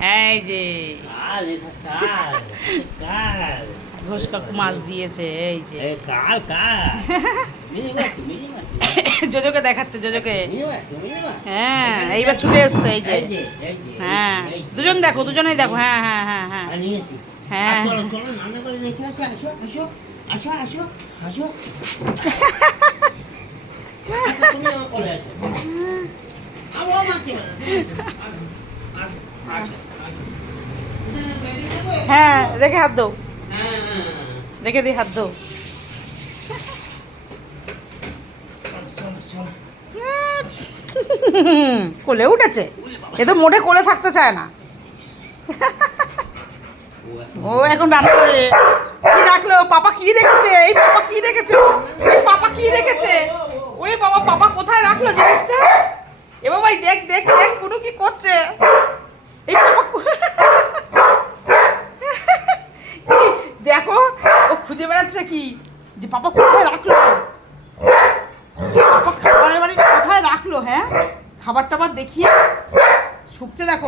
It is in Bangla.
এই যে ঘোষ কাকু মাছ দিয়েছে, এই যে জোজোকে দেখাচ্ছে, জোজোকে। হ্যাঁ এইবার ছুটে এসছে, এই যে। হ্যাঁ দুজন দেখো, দুজনেই দেখো। হ্যাঁ হ্যাঁ হ্যাঁ হ্যাঁ হ্যাঁ। হ্যাঁ রেখে হাত দো, রেখে দিই হাত দো। কোলে উঠেছে, এ তো মোটে কোলে থাকতে চায় না। ও এখন রান্না করে কি রাখলো, পাপা কি রেখেছে, এই পাপা কি রেখেছে, এই পাপা কি রেখেছে। ওরে বাবা, পাপা কোথায় রাখলো জিনিসটা। এ বাবা দেখ দেখ দেখ কোনো কি করছে, এই পাপা দেখো ও খুঁজে বেড়াচ্ছে কি, যে পাপা কোথায় রাখলো, পাপা খাবারের বাড়িটা কোথায় রাখলো। হ্যাঁ খাবার টাবার দেখিয়ে শুকছে দেখো।